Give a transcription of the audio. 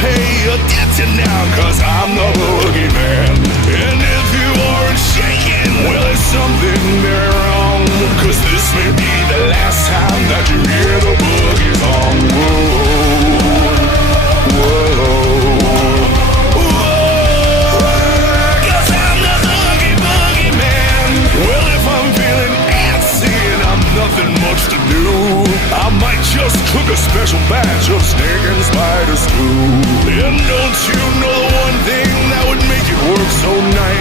pay attention now, cause I'm the boogeyman. And if you aren't shaking, well, there's something very wrong, cause this may be the last time that you hear the boogie song. Whoa, whoa, whoa, cause I'm the Oogie Boogie Man. Well, if I'm feeling antsy and I'm nothing much to do, I might just cook a special batch of snake and spider stew. And don't you know the one thing that would make it work so nice?